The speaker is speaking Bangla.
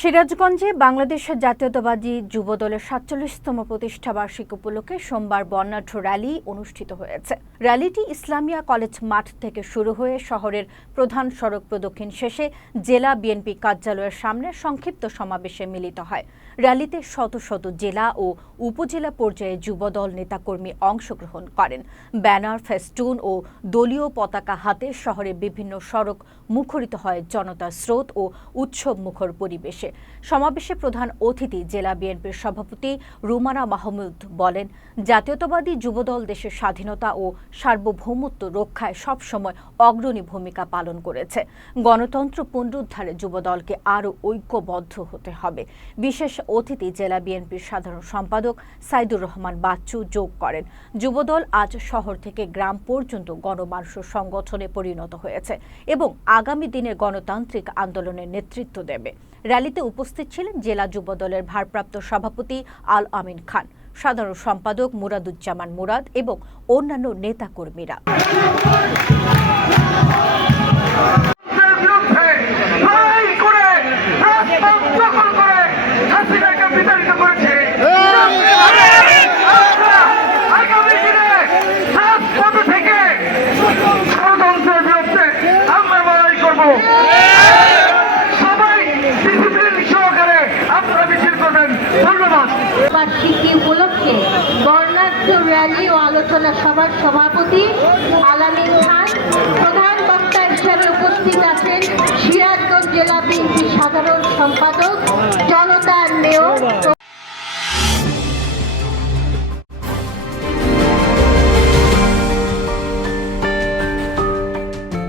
সিরাজগঞ্জে বাংলাদেশের জাতীয়তাবাদী যুবদলের সাতচল্লিশতম প্রতিষ্ঠা বার্ষিকী উপলক্ষে সোমবার বর্ণাঢ্য র্যালি অনুষ্ঠিত হয়েছে। র্যালিটি ইসলামিয়া কলেজ মাঠ থেকে শুরু হয়ে শহরের প্রধান সড়ক প্রদক্ষিণ শেষে জেলা বিএনপি কার্যালয়ের সামনে সংক্ষিপ্ত সমাবেশে মিলিত হয়। র্যালিতে শত শত জেলা ও উপজেলা পর্যায়ে যুবদল নেতাকর্মী অংশগ্রহণ করেন। ব্যানার, ফেস্টুন ও দলীয় পতাকা হাতে শহরে বিভিন্ন সড়ক মুখরিত হয় জনতার স্রোত ও উৎসব মুখর পরিবেশে। সমাবেশে প্রধান অতিথি জেলা বিএনপির সভাপতি রুমানা মাহমুদ বলেন, জাতীয়তাবাদী যুবদল দেশের স্বাধীনতা ও সার্বভৌমত্ব রক্ষায় সবসময় অগ্রণী ভূমিকা পালন করেছে। গণতন্ত্র পুনরুদ্ধারে যুবদলকে আরও ঐক্যবদ্ধ হতে হবে। বিশেষ অতিথি জেলা বিএনপির সাধারণ সম্পাদক সাইদুর রহমান বাচ্চু যোগ করেন। যুবদল আজ শহর থেকে গ্রাম পর্যন্ত গণমানুষ সংগঠনে পরিণত হয়েছে এবং আগামী দিনে গণতান্ত্রিক আন্দোলনের নেতৃত্ব দেবে। র্যালিতে উপস্থিত ছিলেন জেলা যুব দলের ভারপ্রাপ্ত সভাপতি আল আমিন খান, সাধারণ সম্পাদক মুরাদুজ্জামান মুরাদ এবং অন্যান্য নেতাকর্মীরা। উপলক্ষে বর্ণাঢ্য র্যালি ও আলোচনা সভার সভাপতি আলামিন খান। প্রধান বক্তা হিসেবে উপস্থিত আছেন সিরাজগঞ্জ জেলা বিএনপি সাধারণ সম্পাদক